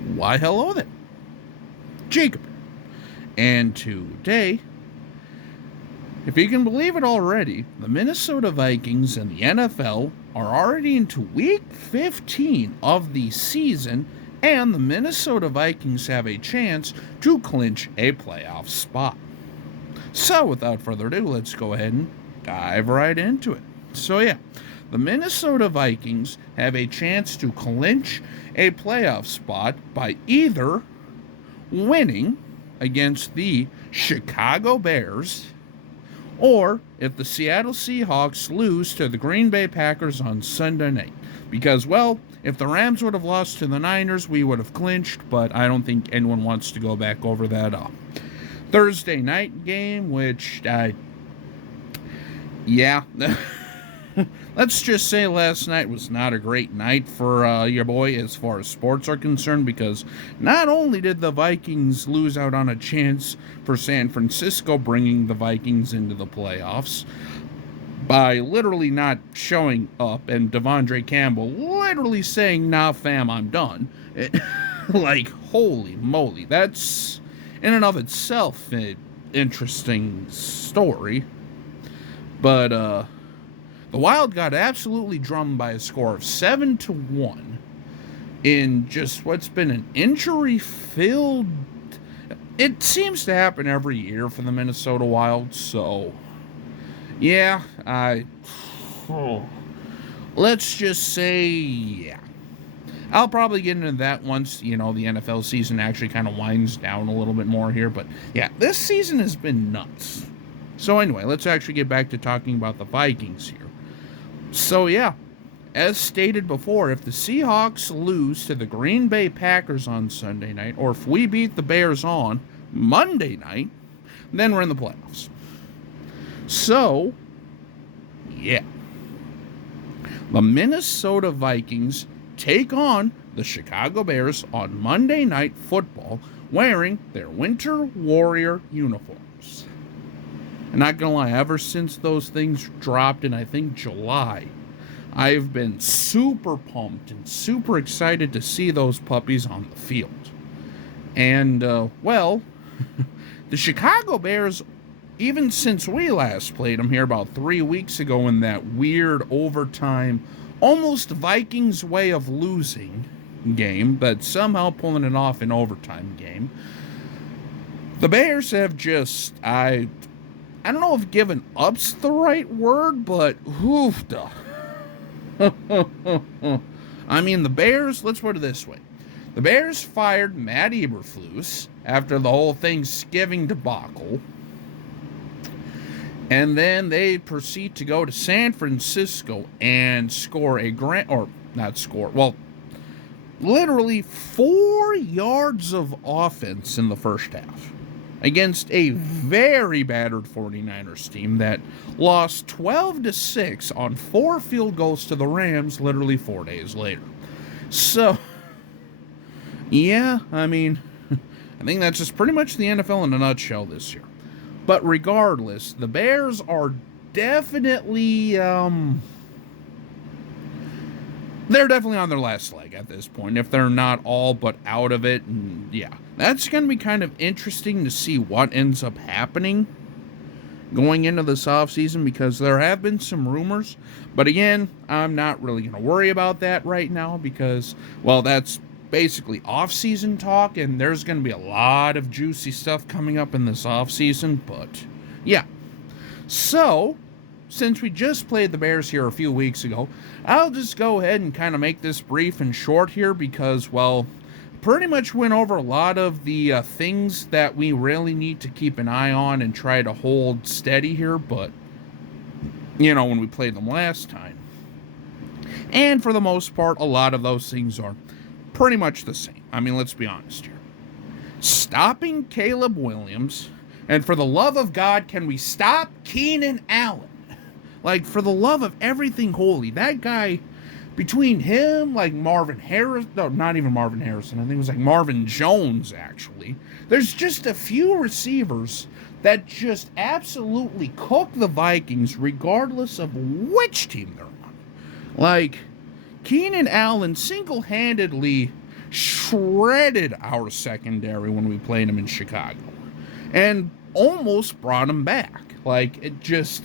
Why, hello there, Jacob. And today, if you can believe it already, the Minnesota Vikings and the NFL are already into week 15 of the season, and the Minnesota Vikings have a chance to clinch a playoff spot. So, without further ado, let's go ahead and dive right into it. So, yeah, the Minnesota Vikings have a chance to clinch a playoff spot by either winning against the Chicago Bears, or if the Seattle Seahawks lose to the Green Bay Packers on Sunday night. Because, well, if the Rams would have lost to the Niners, we would have clinched, but I don't think anyone wants to go back over that Thursday night game, which, yeah. Let's just say last night was not a great night for your boy as far as sports are concerned, because not only did the Vikings lose out on a chance for San Francisco bringing the Vikings into the playoffs by literally not showing up, and Devondre Campbell literally saying, "Nah, fam, I'm done." Like, holy moly, that's in and of itself an interesting story. But the Wild got absolutely drummed by a score of 7-1 in just what's been an injury-filled... It seems to happen every year for the Minnesota Wild, so... Yeah, let's just say, yeah. I'll probably get into that once, the NFL season actually kind of winds down a little bit more here, but yeah, this season has been nuts. So anyway, let's actually get back to talking about the Vikings here. So yeah, as stated before, if the Seahawks lose to the Green Bay Packers on Sunday night, or if we beat the Bears on Monday night, then we're in the playoffs. So, yeah. The Minnesota Vikings take on the Chicago Bears on Monday Night Football wearing their Winter Warrior uniforms. And not gonna lie, ever since those things dropped in, I think, July, I've been super pumped and super excited to see those puppies on the field. And, well, the Chicago Bears, even since we last played them here about 3 weeks ago in that weird overtime, almost Vikings way of losing game, but somehow pulling it off in overtime game, the Bears have just, I don't know if given up's the right word, but hoofda. I mean, the Bears, let's put it this way. The Bears fired Matt Eberflus after the whole Thanksgiving debacle. And then they proceed to go to San Francisco and score literally 4 yards of offense in the first half against a very battered 49ers team that lost 12-6 on 4 field goals to the Rams literally 4 days later. So, yeah, I mean, I think that's just pretty much the NFL in a nutshell this year. But regardless, the Bears are definitely, they're definitely on their last leg at this point, if they're not all but out of it. And yeah, that's going to be kind of interesting to see what ends up happening going into this offseason, because there have been some rumors. But again, I'm not really going to worry about that right now because, well, that's basically off-season talk, and there's going to be a lot of juicy stuff coming up in this off-season. But yeah, so since we just played the Bears here a few weeks ago, I'll just go ahead and kind of make this brief and short here because, well, pretty much went over a lot of the things that we really need to keep an eye on and try to hold steady here, but, when we played them last time. And for the most part, a lot of those things are pretty much the same. I mean, let's be honest here. Stopping Caleb Williams, and for the love of God, can we stop Keenan Allen? Like, for the love of everything holy, that guy, between him, like Marvin Harrison, no, not even Marvin Harrison, I think it was like Marvin Jones, actually. There's just a few receivers that just absolutely cook the Vikings regardless of which team they're on. Like, Keenan Allen single-handedly shredded our secondary when we played them in Chicago, and almost brought them back. Like, it just...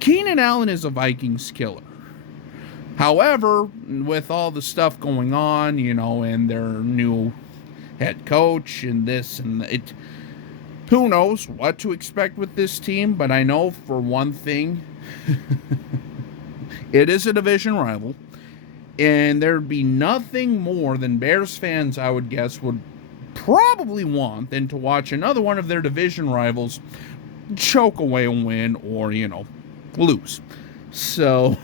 Keenan Allen is a Vikings killer. However, with all the stuff going on, and their new head coach and this and it, who knows what to expect with this team, but I know for one thing, it is a division rival, and there'd be nothing more than Bears fans, I would guess, would probably want than to watch another one of their division rivals choke away a win or, lose. So,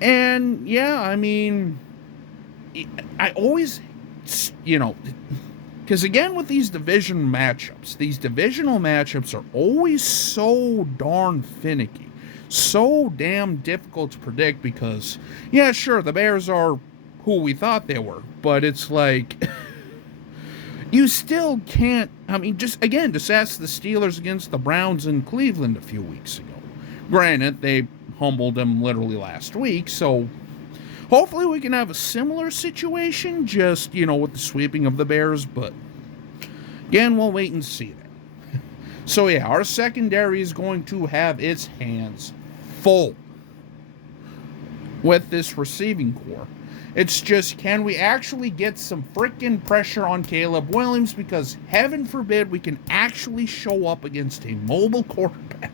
and yeah, I mean, I always, because again, with these divisional matchups are always so darn finicky, so damn difficult to predict because, yeah, sure, the Bears are who we thought they were, but it's like, you still can't, I mean, just ask the Steelers against the Browns in Cleveland a few weeks ago. Granted, they humbled them literally last week, so hopefully we can have a similar situation, just, with the sweeping of the Bears, but again, we'll wait and see that. So yeah, our secondary is going to have its hands full with this receiving core. It's just, can we actually get some freaking pressure on Caleb Williams, because heaven forbid we can actually show up against a mobile quarterback.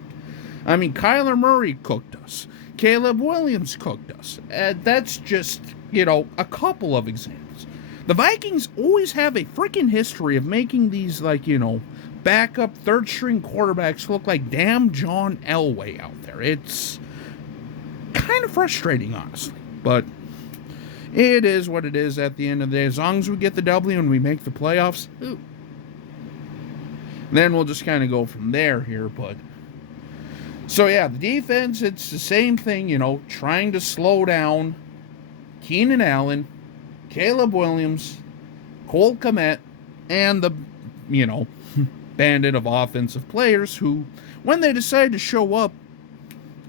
I mean, Kyler Murray cooked us. Caleb Williams cooked us. That's just, a couple of examples. The Vikings always have a freaking history of making these, backup third-string quarterbacks look like damn John Elway out there. It's kind of frustrating, honestly. But it is what it is at the end of the day. As long as we get the W and we make the playoffs, then we'll just kind of go from there here, but... So, yeah, the defense, it's the same thing, trying to slow down Keenan Allen, Caleb Williams, Cole Kmet, and the, bandit of offensive players who, when they decide to show up,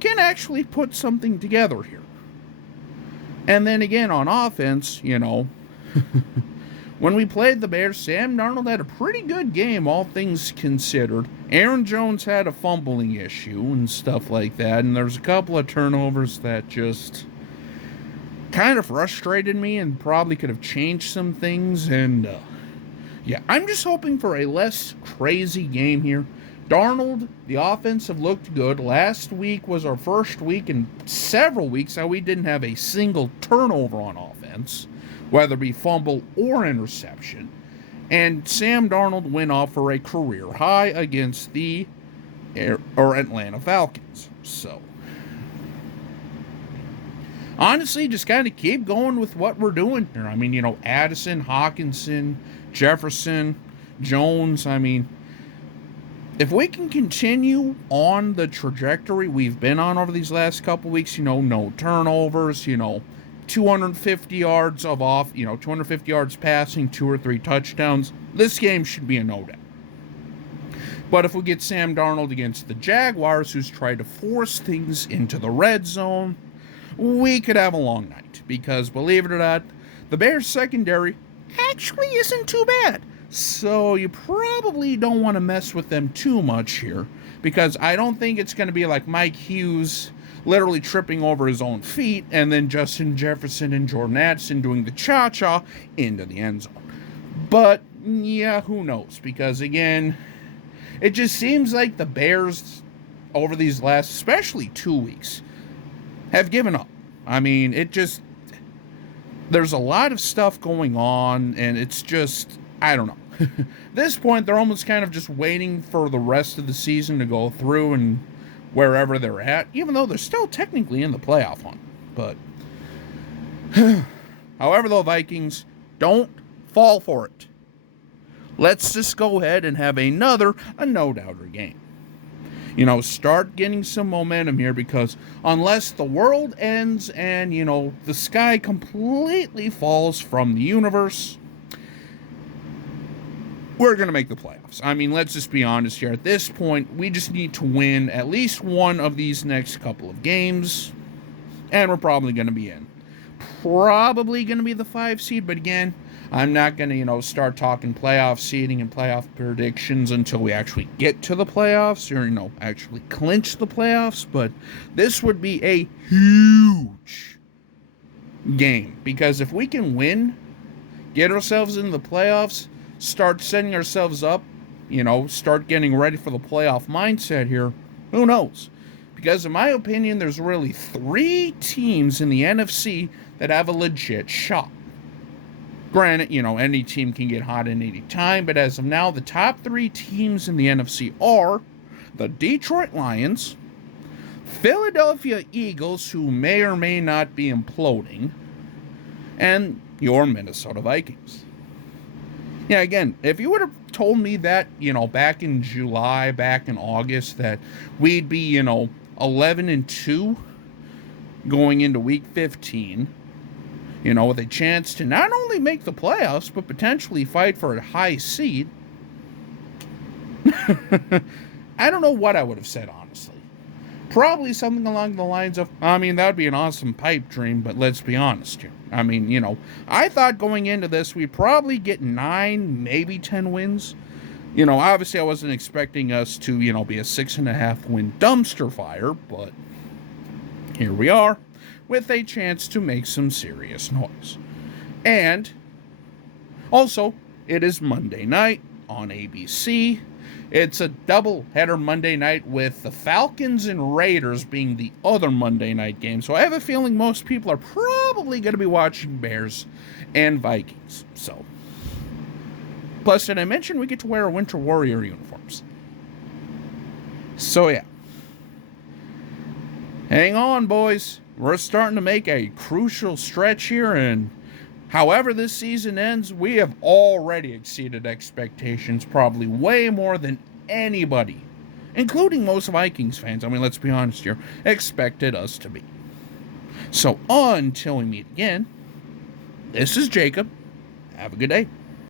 can actually put something together here. And then again, on offense, when we played the Bears, Sam Darnold had a pretty good game, all things considered. Aaron Jones had a fumbling issue and stuff like that, and there's a couple of turnovers that just kind of frustrated me and probably could have changed some things. And, yeah, I'm just hoping for a less crazy game here. Darnold, the offensive looked good. Last week was our first week in several weeks how we didn't have a single turnover on offense, whether it be fumble or interception. And Sam Darnold went off for a career high against the Atlanta Falcons. So, honestly, just kind of keep going with what we're doing here. I mean, Addison, Hawkinson, Jefferson, Jones. I mean, if we can continue on the trajectory we've been on over these last couple weeks, no turnovers, 250 yards of 250 yards passing, 2 or 3 touchdowns, this game should be a no doubt. But if we get Sam Darnold against the Jaguars, who's tried to force things into the red zone, we could have a long night. Because, believe it or not, the Bears secondary actually isn't too bad. So you probably don't want to mess with them too much here, because I don't think it's going to be like Mike Hughes literally tripping over his own feet, and then Justin Jefferson and Jordan Addison doing the cha-cha into the end zone. But, yeah, who knows? Because, again, it just seems like the Bears, over these last, especially 2 weeks, have given up. I mean, there's a lot of stuff going on, and it's just, I don't know. At this point, they're almost kind of just waiting for the rest of the season to go through and wherever they're at, even though they're still technically in the playoff hunt. But, however, though, Vikings, don't fall for it. Let's just go ahead and have a no-doubter game. Start getting some momentum here, because unless the world ends and, the sky completely falls from the universe, we're going to make the playoffs. I mean, let's just be honest here. At this point, we just need to win at least one of these next couple of games, and we're probably going to be in. Probably going to be the 5 seed, but again, I'm not going to, start talking playoff seeding and playoff predictions until we actually get to the playoffs or, actually clinch the playoffs. But this would be a huge game because if we can win, get ourselves into the playoffs, start setting ourselves up, start getting ready for the playoff mindset here, who knows? Because in my opinion, there's really 3 teams in the NFC that have a legit shot. Granted, any team can get hot at any time, but as of now, the top 3 teams in the NFC are the Detroit Lions, Philadelphia Eagles, who may or may not be imploding, and your Minnesota Vikings. Yeah, again, if you would have told me that, back in July, back in August, that we'd be, 11-2 going into week 15, with a chance to not only make the playoffs, but potentially fight for a high seed, I don't know what I would have said, honestly. Probably something along the lines of, that would be an awesome pipe dream, but let's be honest here. I thought going into this, we'd probably get 9, maybe 10 wins. Obviously I wasn't expecting us to, be a 6.5 win dumpster fire, but here we are with a chance to make some serious noise. And also, it is Monday night on ABC. It's a double-header Monday night with the Falcons and Raiders being the other Monday night game. So I have a feeling most people are probably going to be watching Bears and Vikings. So, plus, did I mention we get to wear our Winter Warrior uniforms? So, yeah. Hang on, boys. We're starting to make a crucial stretch here, and however this season ends, we have already exceeded expectations, probably way more than anybody, including most Vikings fans, let's be honest here, expected us to be. So until we meet again, this is Jacob. Have a good day.